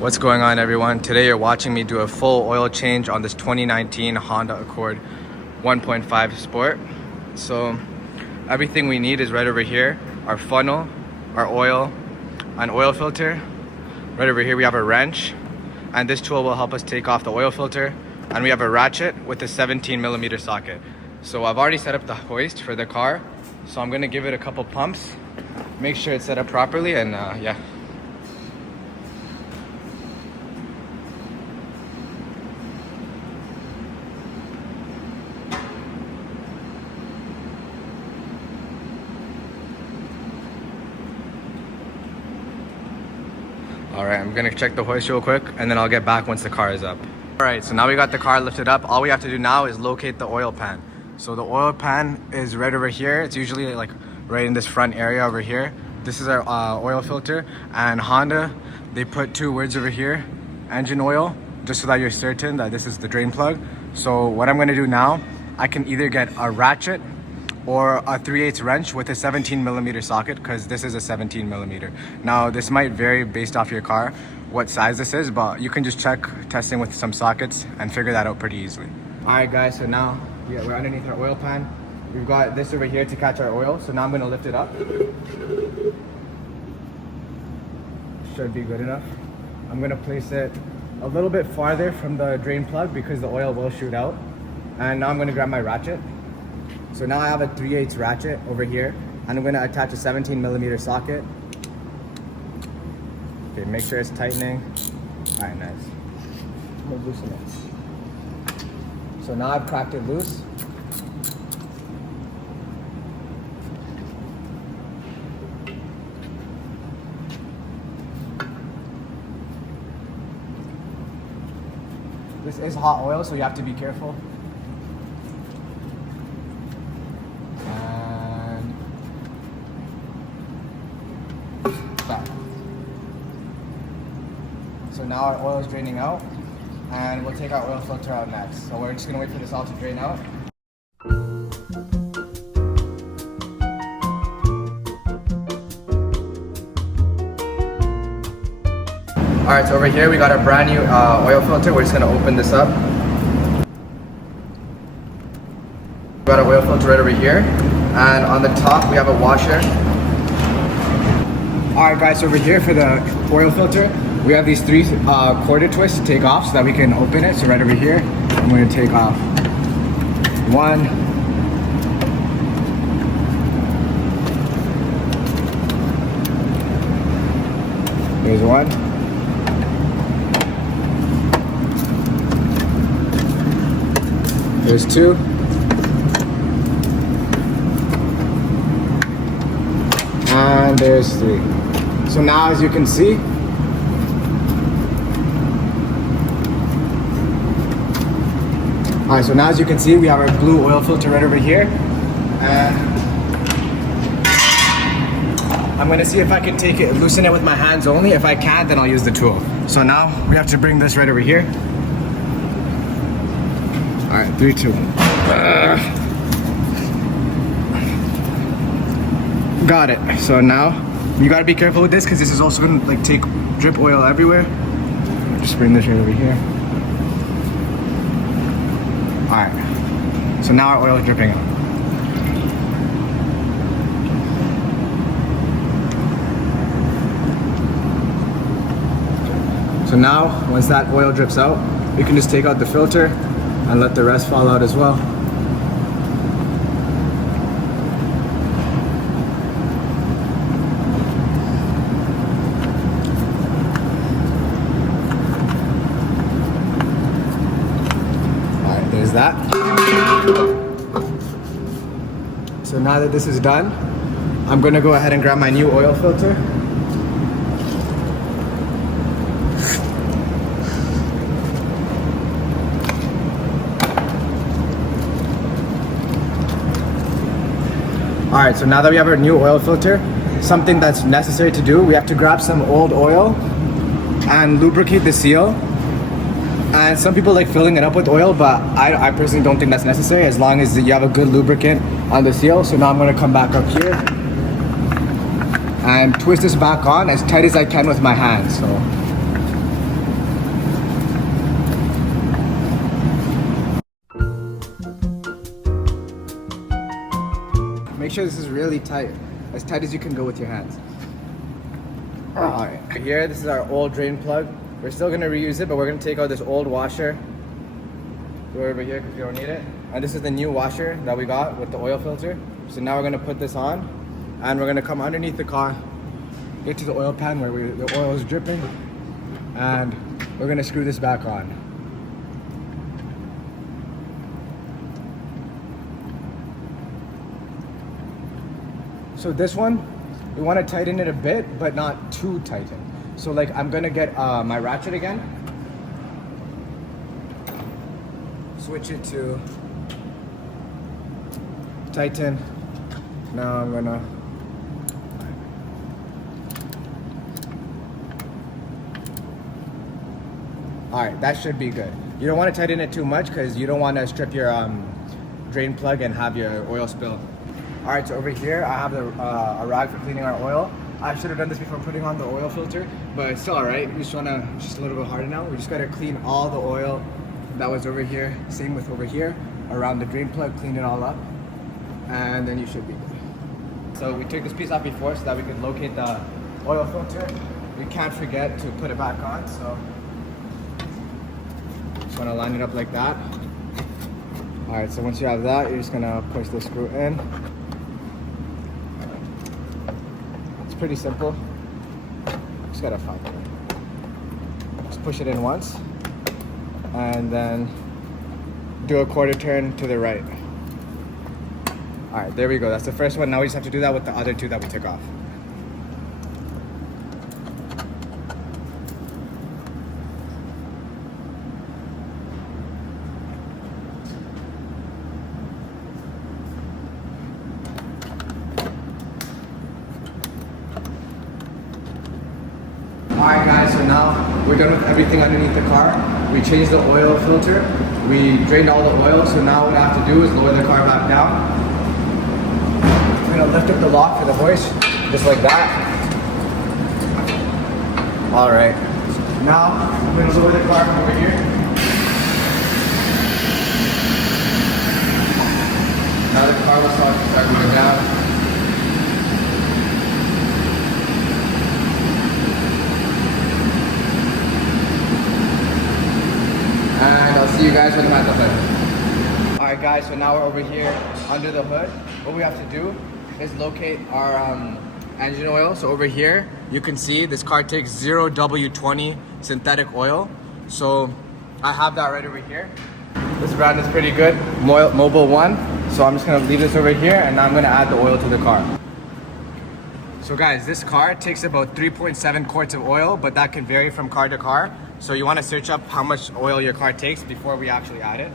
What's going on, everyone? Today you're watching me do a full oil change on this 2019 Honda Accord 1.5 Sport. So everything we need is right over here. Our funnel, our oil, an oil filter. Right over here we have a wrench, and this tool will help us take off the oil filter. And we have a ratchet with a 17mm socket. So I've already set up the hoist for the car. So I'm gonna give it a couple pumps, make sure it's set up properly, and yeah. All right, I'm gonna check the hoist real quick and then I'll get back once the car is up. All right, so now we got the car lifted up. All we have to do now is locate the oil pan. So the oil pan is right over here. It's usually like right in this front area over here. This is our oil filter, and Honda, they put two words over here, engine oil, just so that you're certain that this is the drain plug. So what I'm gonna do now, I can either get a ratchet or a 3/8 wrench with a 17mm socket, because this is a 17mm. Now this might vary based off your car what size this is, but you can just check testing with some sockets and figure that out pretty easily. All right guys, so now we're underneath our oil pan. We've got this over here to catch our oil, so now I'm going to lift it up. Should be good enough. I'm going to place it a little bit farther from the drain plug because the oil will shoot out. And now I'm going to grab my ratchet. So now I have a 3/8 ratchet over here, and I'm going to attach a 17mm socket. Okay, make sure it's tightening. All right, nice. I'm going to loosen it. So now I've cracked it loose. This is hot oil, so you have to be careful. And back. So now our oil is draining out, and we'll take our oil filter out next. So we're just gonna wait for this all to drain out. All right, so over here we got our brand new oil filter. We're just gonna open this up. We got our oil filter right over here, and on the top we have a washer. All right guys, so over here for the oil filter, we have these three quarter twists to take off so that we can open it. So right over here, I'm gonna take off one, there's one. There's two. And there's three. So now, as you can see, alright, so now as you can see, we have our blue oil filter right over here. I'm gonna see if I can take it, loosen it with my hands only. If I can't, then I'll use the tool. So now we have to bring this right over here. All right, 3, 2, 1. Got it. So now you gotta be careful with this because this is also gonna like take drip oil everywhere. Just bring this right over here. All right. So now our oil is dripping out. So now, once that oil drips out, you can just take out the filter and let the rest fall out as well. All right, there's that. So now that this is done, I'm gonna go ahead and grab my new oil filter. All right, so now that we have our new oil filter, something that's necessary to do, we have to grab some old oil and lubricate the seal. And some people like filling it up with oil, but I personally don't think that's necessary as long as you have a good lubricant on the seal. So now I'm gonna come back up here and twist this back on as tight as I can with my hands. So sure this is really tight as you can go with your hands. All right, here, this is our old drain plug. We're still gonna reuse it, but we're gonna take out this old washer. Go over here because we don't need it. And this is the new washer that we got with the oil filter. So now we're gonna put this on, and we're gonna come underneath the car, get to the oil pan where the oil is dripping, and we're gonna screw this back on. So this one, we want to tighten it a bit, but not too tighten. So like I'm gonna get my ratchet again, switch it to tighten. Now I'm gonna all right, that should be good. You don't want to tighten it too much because you don't want to strip your drain plug and have your oil spill. All right, so over here I have a rag for cleaning our oil. I should have done this before putting on the oil filter, but it's still all right. We just wanna, just a little bit harder now. We just gotta clean all the oil that was over here. Same with over here, around the drain plug, clean it all up, and then you should be good. So we took this piece off before so that we could locate the oil filter. We can't forget to put it back on, so just wanna line it up like that. All right, so once you have that, you're just gonna push the screw in. Pretty simple. Just gotta find it. Just push it in once and then do a quarter turn to the right. All right, there we go. That's the first one. Now we just have to do that with the other two that we took off. Alright guys, so now we're done with everything underneath the car. We changed the oil filter. We drained all the oil, so now what I have to do is lower the car back down. I'm gonna lift up the lock for the hoist, just like that. Alright, now I'm gonna lower the car from over here. Now the car will start going down. And I'll see you guys when I'm at the hood. Alright guys, so now we're over here under the hood. What we have to do is locate our engine oil. So over here, you can see this car takes 0W20 synthetic oil. So I have that right over here. This brand is pretty good, Mobil 1. So I'm just gonna leave this over here and now I'm gonna add the oil to the car. So guys, this car takes about 3.7 quarts of oil, but that can vary from car to car. So you want to search up how much oil your car takes before we actually add it.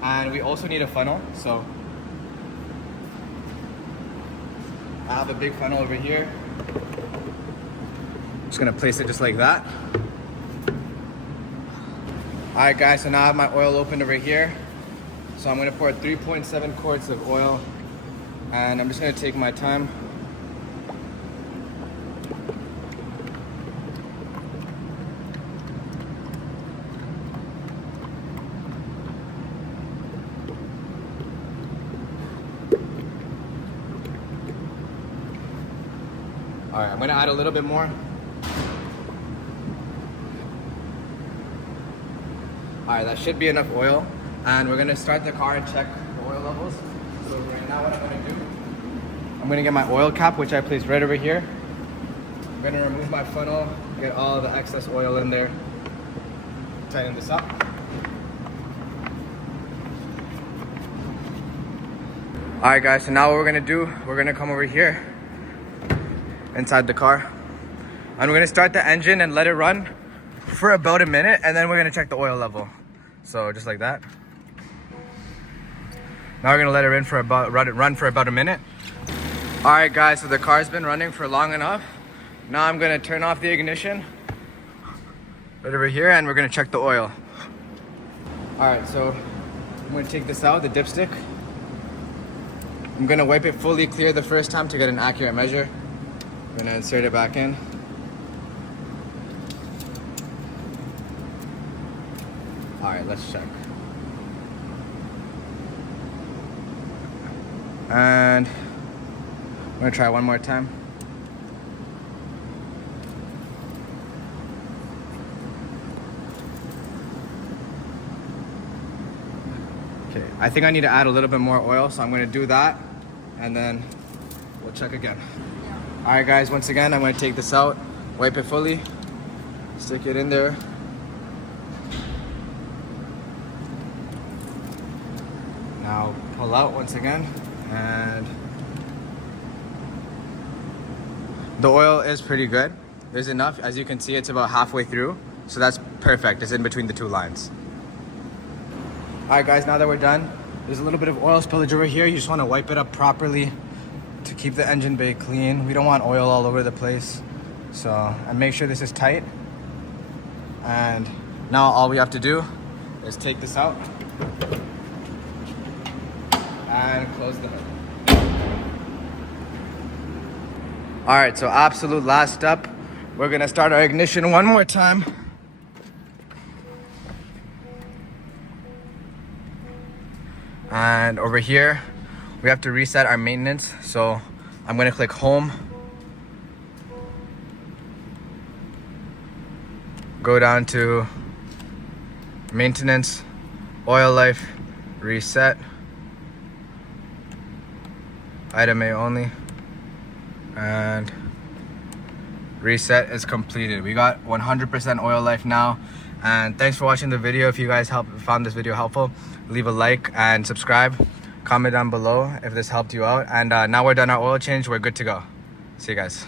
And we also need a funnel. So I have a big funnel over here. Just gonna place it just like that. All right guys, so now I have my oil opened over here. So I'm gonna pour 3.7 quarts of oil and I'm just gonna take my time. All right, I'm gonna add a little bit more. All right, that should be enough oil. And we're gonna start the car and check the oil levels. So right now what I'm gonna do, I'm gonna get my oil cap, which I placed right over here. I'm gonna remove my funnel, get all the excess oil in there, tighten this up. All right guys, so now what we're gonna do, we're gonna come over here inside the car and we're gonna start the engine and let it run for about a minute and then we're gonna check the oil level. So just like that. Now we're gonna let it run for about a minute. All right guys, so the car's been running for long enough. Now I'm gonna turn off the ignition right over here and we're gonna check the oil. All right, so I'm gonna take this out, the dipstick. I'm gonna wipe it fully clear the first time to get an accurate measure. I'm gonna insert it back in. All right, let's check. And gonna try one more time. Okay, I think I need to add a little bit more oil, so I'm gonna do that, and then we'll check again. All right, guys, once again, I'm gonna take this out, wipe it fully, stick it in there. Now pull out once again, and the oil is pretty good. There's enough. As you can see, it's about halfway through, so that's perfect. It's in between the two lines. All right, guys, now that we're done, there's a little bit of oil spillage over here. You just want to wipe it up properly to keep the engine bay clean. We don't want oil all over the place. So, and make sure this is tight. And now all we have to do is take this out and close the hood. All right, so absolute last step. We're gonna start our ignition one more time. And over here, we have to reset our maintenance. So I'm gonna click home. Go down to maintenance, oil life, reset. Item A only. And reset is completed. We got 100% oil life now. And thanks for watching the video. If you guys found this video helpful, leave a like and subscribe. Comment down below if this helped you out. And now we're done our oil change. We're good to go. See you guys.